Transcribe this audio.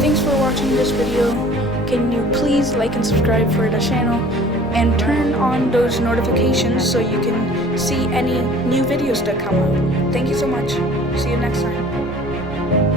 Thanks for watching this video. Can you please like and subscribe for the channel and turn on those notifications so you can see any new videos that come out. Thank you so much. See you next time.